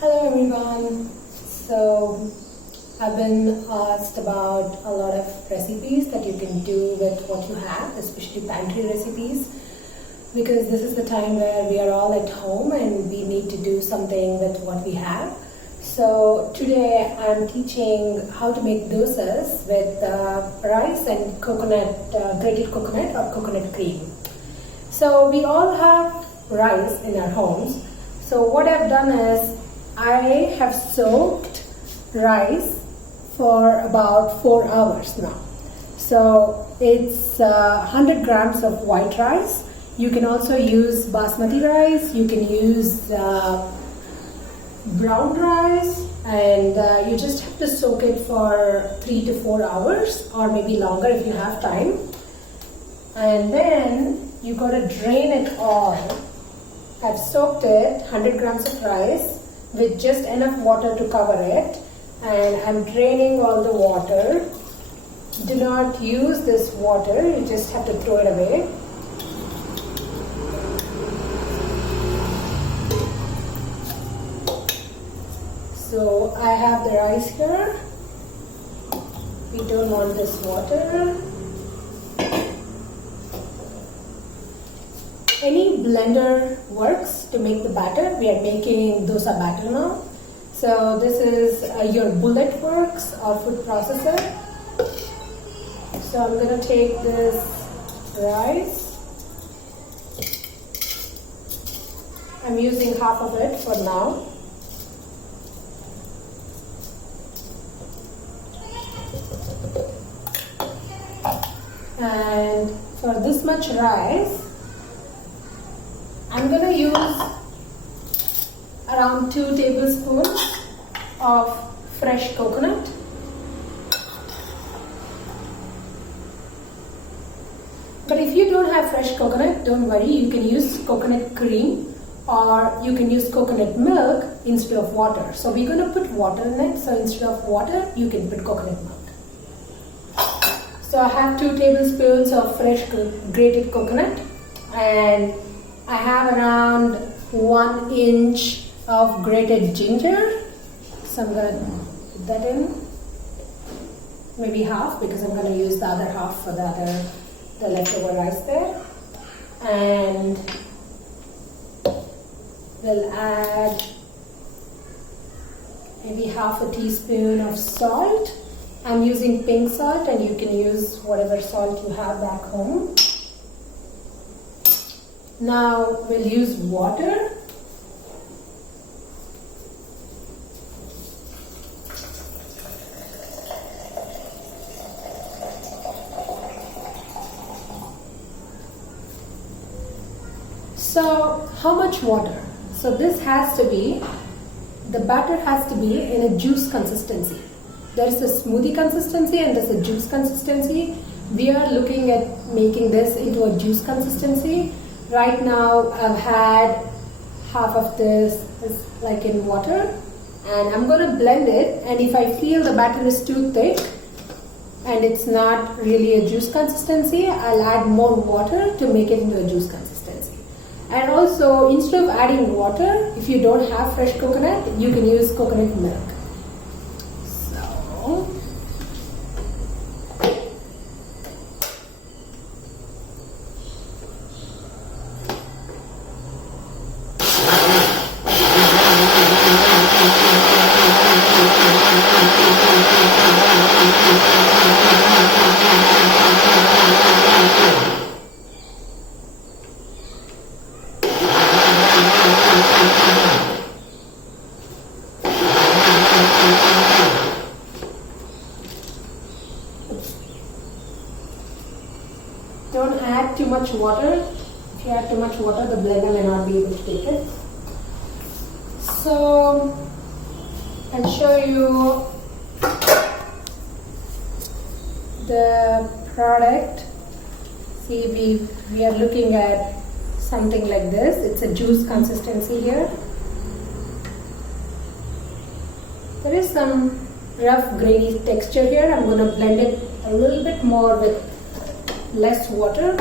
Hello everyone. So I've been asked about a lot of recipes that you can do with what you have, especially pantry recipes, because this is the time where we are all at home and we need to do something with what we have. So today I'm teaching how to make dosas with rice and grated coconut or coconut cream. So we all have rice in our homes. So what I've done is I have soaked rice for about 4 hours now. So it's 100 grams of white rice. You can also use basmati rice. You can use brown rice, and you just have to soak it for 3 to 4 hours, or maybe longer if you have time. And then you got to drain it all. I've soaked it 100 grams of rice with just enough water to cover it, and I'm draining all the water. Do not use this water, you just have to throw it away. So I have the rice here. We don't want this water. Any blender works to make the batter. We are making dosa batter now. So this is your bullet works or food processor. So I'm going to take this rice. I'm using half of it for now. And for this much rice, I'm going to use around 2 tablespoons of fresh coconut. But if you don't have fresh coconut, don't worry, you can use coconut cream or you can use coconut milk instead of water. So we're going to put water in it, so instead of water, you can put coconut milk. So I have 2 tablespoons of fresh grated coconut, and I have around 1 inch of grated ginger. So I'm going to put that in. Maybe half, because I'm going to use the other half for the leftover rice there. And we'll add maybe half a teaspoon of salt. I'm using pink salt, and you can use whatever salt you have back home. Now we'll use water. So how much water? So this has to be, the batter has to be in a juice consistency. There's a smoothie consistency and there's a juice consistency. We are looking at making this into a juice consistency. Right now I've had half of this is like in water, and I'm going to blend it, and if I feel the batter is too thick and it's not really a juice consistency, I'll add more water to make it into a juice consistency. And also, instead of adding water, if you don't have fresh coconut, you can use coconut milk. So don't add too much water. If you add too much water, the blender may not be able to take it. So I'll show you the product. See, we are looking at something like this. It's a juice consistency here. There is some rough grainy texture here. I'm going to blend it a little bit more with less water.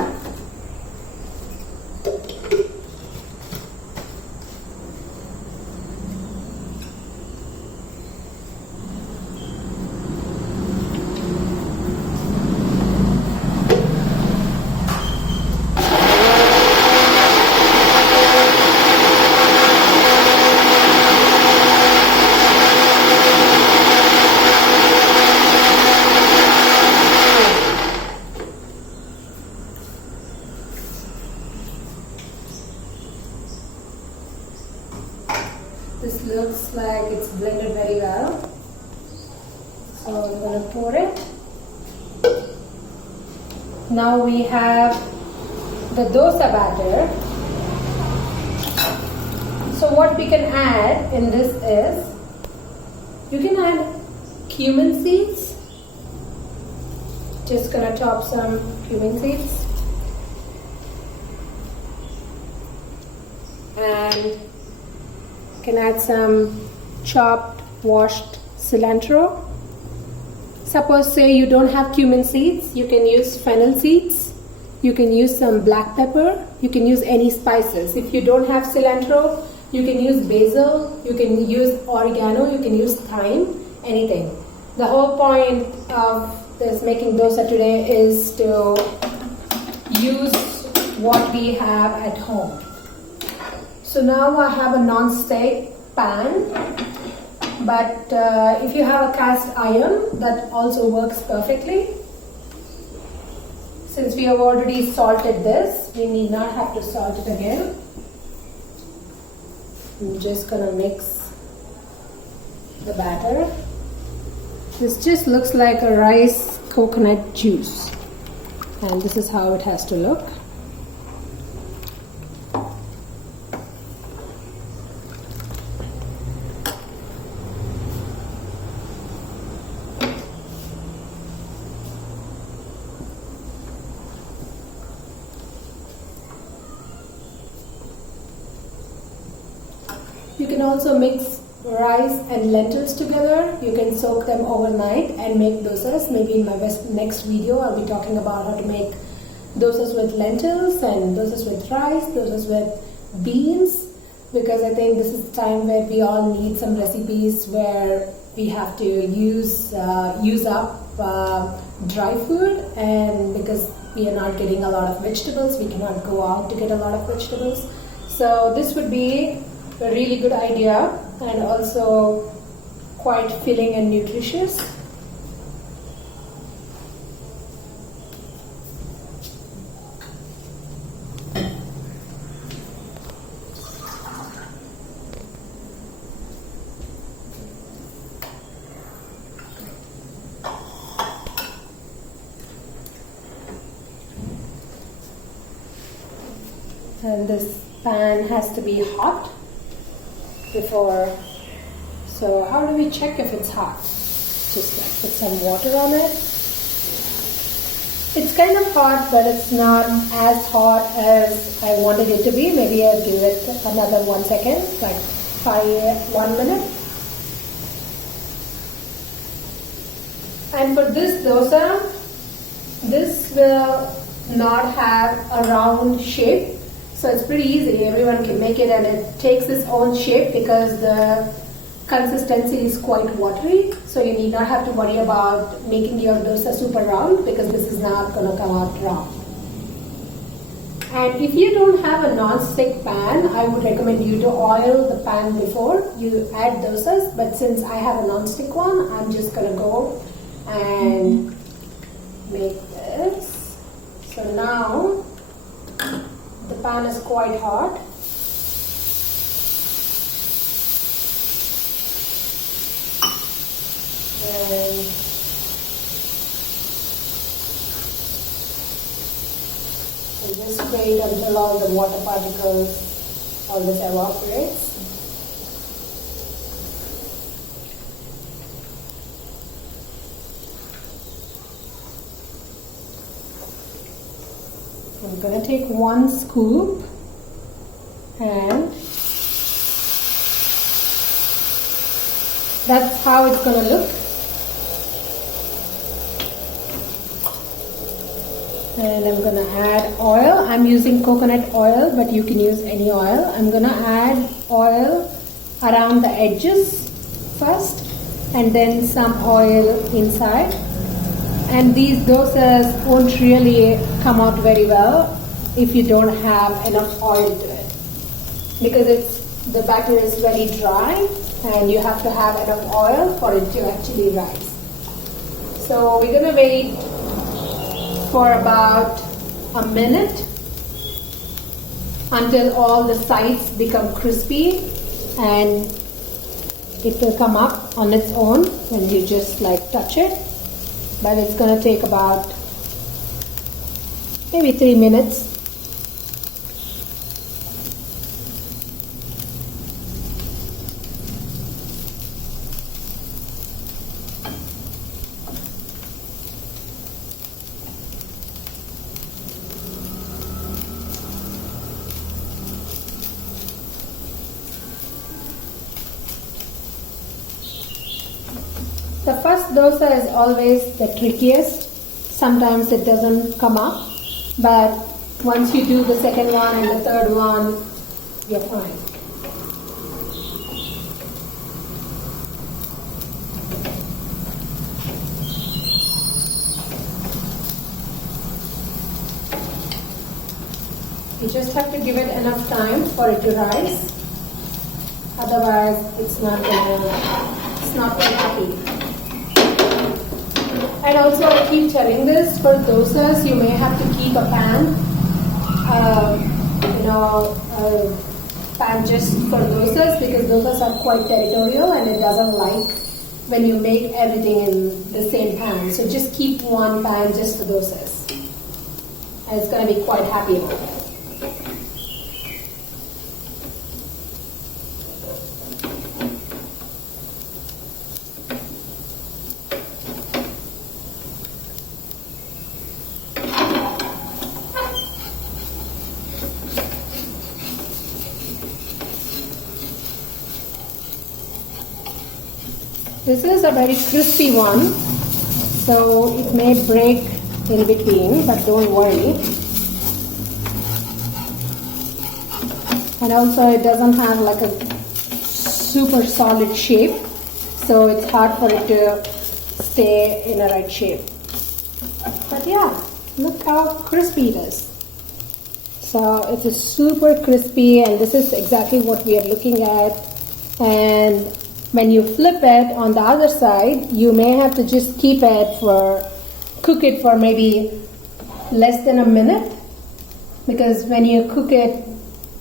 This looks like it's blended very well. So I'm going to pour it. Now we have the dosa batter. So what we can add in this is, you can add cumin seeds. Just gonna chop some cumin seeds. And you can add some chopped, washed cilantro. Suppose say you don't have cumin seeds, you can use fennel seeds. You can use some black pepper. You can use any spices. If you don't have cilantro, you can use basil, you can use oregano, you can use thyme, anything. The whole point of this making dosa today is to use what we have at home. So now I have a non-stick pan, but if you have a cast iron, that also works perfectly. Since we have already salted this, we need not have to salt it again. I'm just gonna mix the batter. This just looks like a rice coconut juice, and this is how it has to look. You can also mix rice and lentils together. You can soak them overnight and make dosas. Maybe in my next video I'll be talking about how to make dosas with lentils and dosas with rice, dosas with beans, because I think this is the time where we all need some recipes where we have to use up dry food, and because we are not getting a lot of vegetables, we cannot go out to get a lot of vegetables. So this would be a really good idea, and also quite filling and nutritious. And this pan has to be hot before. So how do we check if it's hot? Just like put some water on it. It's kind of hot, but it's not as hot as I wanted it to be. Maybe I'll give it another 1 second, like 1 minute. And for this dosa, this will not have a round shape. So it's pretty easy, everyone can make it, and it takes its own shape because the consistency is quite watery. So you need not have to worry about making your dosa super round, because this is not going to come out round. And if you don't have a non-stick pan, I would recommend you to oil the pan before you add dosas. But since I have a non-stick one, I'm just going to go and make this. So now the pan is quite hot. And just wait until all the water particles, all this evaporates. I'm going to take 1 scoop and that's how it's going to look. And I'm going to add oil. I'm using coconut oil, but you can use any oil. I'm going to add oil around the edges first, and then some oil inside. And these dosas won't really come out very well if you don't have enough oil to it, because the batter is very dry and you have to have enough oil for it to actually rise. So we're going to wait for about a minute until all the sides become crispy and it will come up on its own when you just like touch it, but it's going to take about maybe 3 minutes. The first dosa is always the trickiest. Sometimes it doesn't come up, but once you do the second one and the third one, you're fine. You just have to give it enough time for it to rise. Otherwise, it's not very happy. And also, I keep telling this, for dosas, you may have to keep a pan, pan just for dosas, because dosas are quite territorial and it doesn't like when you make everything in the same pan. So just keep one pan just for dosas, and it's going to be quite happy about it. This is a very crispy one, so it may break in between, but don't worry. And also it doesn't have like a super solid shape, so it's hard for it to stay in a right shape. But yeah, look how crispy it is. So it's a super crispy, and this is exactly what we are looking at. And when you flip it on the other side, you may have to just cook it for maybe less than a minute, because when you cook it,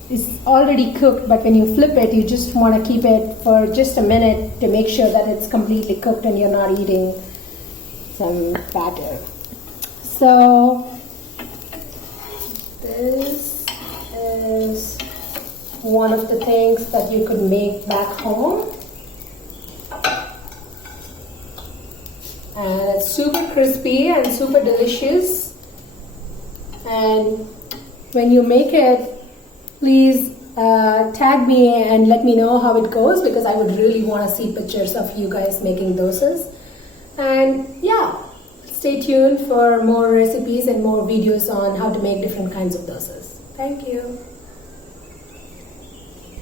it's already cooked, but when you flip it, you just want to keep it for just a minute to make sure that it's completely cooked and you're not eating some batter. So this is one of the things that you could make back home. And it's super crispy and super delicious. And when you make it, please tag me and let me know how it goes, because I would really want to see pictures of you guys making dosas. And yeah, stay tuned for more recipes and more videos on how to make different kinds of dosas. Thank you.